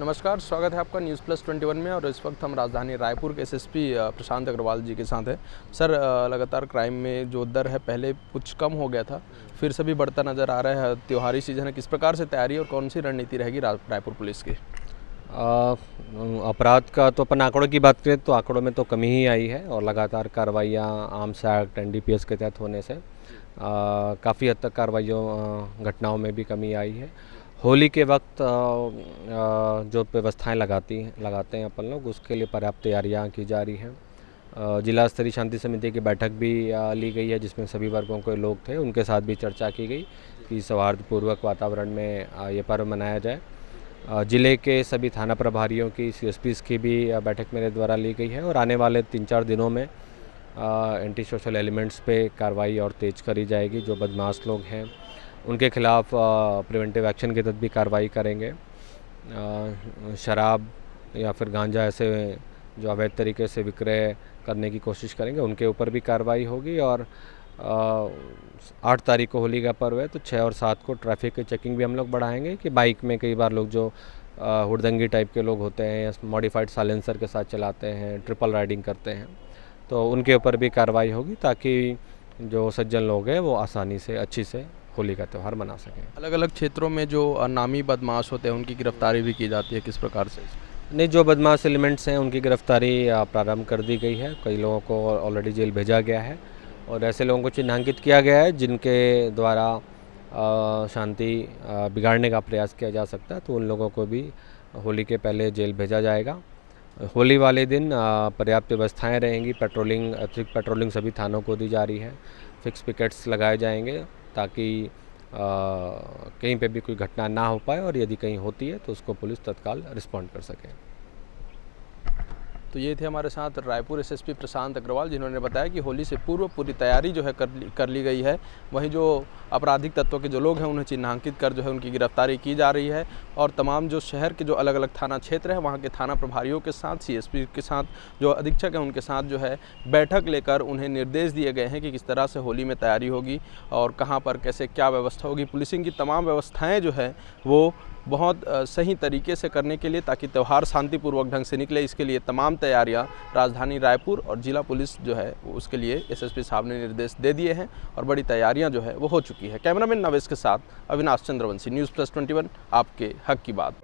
नमस्कार, स्वागत है आपका न्यूज़ प्लस 21 में। और इस वक्त हम राजधानी रायपुर के एसएसपी प्रशांत अग्रवाल जी के साथ हैं। सर, लगातार क्राइम में जो दर है पहले कुछ कम हो गया था, फिर से भी बढ़ता नज़र आ रहा है। त्योहारी सीजन है, किस प्रकार से तैयारी और कौन सी रणनीति रहेगी रायपुर पुलिस की? अपराध का तो अपन आंकड़ों की बात करें तो आंकड़ों में तो कमी ही आई है और लगातार कार्रवाइयाँ आर्म्स एक्ट एनडीपीएस के तहत होने से काफ़ी हद तक कार्रवाइयों घटनाओं में भी कमी आई है। होली के वक्त जो व्यवस्थाएं लगाते हैं अपन लोग, उसके लिए पर्याप्त तैयारियां की जा रही हैं। जिला स्तरीय शांति समिति की बैठक भी ली गई है, जिसमें सभी वर्गों के लोग थे, उनके साथ भी चर्चा की गई कि सौहार्दपूर्वक वातावरण में ये पर्व मनाया जाए। जिले के सभी थाना प्रभारियों की, सीएसपीज़ की भी बैठक मेरे द्वारा ली गई है और आने वाले 3-4 दिनों में एंटी सोशल एलिमेंट्स पे कार्रवाई और तेज़ करी जाएगी। जो बदमाश लोग हैं उनके खिलाफ प्रिवेंटिव एक्शन के तहत भी कार्रवाई करेंगे। शराब या फिर गांजा ऐसे जो अवैध तरीके से विक्रय करने की कोशिश करेंगे, उनके ऊपर भी कार्रवाई होगी। और 8 तारीख को होली का पर्व है, तो 6 और 7 को ट्रैफिक की चेकिंग भी हम लोग बढ़ाएंगे कि बाइक में कई बार लोग जो हुड़दंगी टाइप के लोग होते हैं या मॉडिफाइड साइलेंसर के साथ चलाते हैं, ट्रिपल राइडिंग करते हैं, तो उनके ऊपर भी कार्रवाई होगी ताकि जो सज्जन लोग हैं वो आसानी से अच्छी से होली का त्यौहार मना सकें। अलग अलग क्षेत्रों में जो नामी बदमाश होते हैं उनकी गिरफ्तारी भी की जाती है, किस प्रकार से? नहीं, जो बदमाश एलिमेंट्स हैं उनकी गिरफ्तारी प्रारंभ कर दी गई है। कई लोगों को ऑलरेडी जेल भेजा गया है और ऐसे लोगों को चिन्हांकित किया गया है जिनके द्वारा शांति बिगाड़ने का प्रयास किया जा सकता है, तो उन लोगों को भी होली के पहले जेल भेजा जाएगा। होली वाले दिन पर्याप्त व्यवस्थाएं रहेंगी। अतिरिक्त पेट्रोलिंग सभी थानों को दी जा रही है। फिक्स पिकेट्स लगाए जाएंगे ताकि कहीं पे भी कोई घटना ना हो पाए और यदि कहीं होती है तो उसको पुलिस तत्काल रिस्पॉन्ड कर सके। तो ये थे हमारे साथ रायपुर एसएसपी प्रशांत अग्रवाल, जिन्होंने बताया कि होली से पूर्व पूरी तैयारी जो है कर ली गई है। वहीं जो आपराधिक तत्वों के जो लोग हैं उन्हें चिन्हांकित कर जो है उनकी गिरफ्तारी की जा रही है। और तमाम जो शहर के जो अलग अलग थाना क्षेत्र हैं वहाँ के थाना प्रभारियों के साथ, सीएसपी के साथ, जो अधीक्षक हैं उनके साथ जो है बैठक लेकर उन्हें निर्देश दिए गए हैं कि किस तरह से होली में तैयारी होगी और कहाँ पर कैसे क्या व्यवस्था होगी। पुलिसिंग की तमाम व्यवस्थाएँ जो है वो बहुत सही तरीके से करने के लिए, ताकि त्यौहार शांतिपूर्वक ढंग से निकले, इसके लिए तमाम तैयारियां राजधानी रायपुर और जिला पुलिस जो है उसके लिए एसएसपी साहब ने निर्देश दे दिए हैं और बड़ी तैयारियां जो है वो हो चुकी है। कैमरामैन नवेश के साथ अविनाश चंद्रवंशी, न्यूज़ प्लस 21, आपके हक की बात।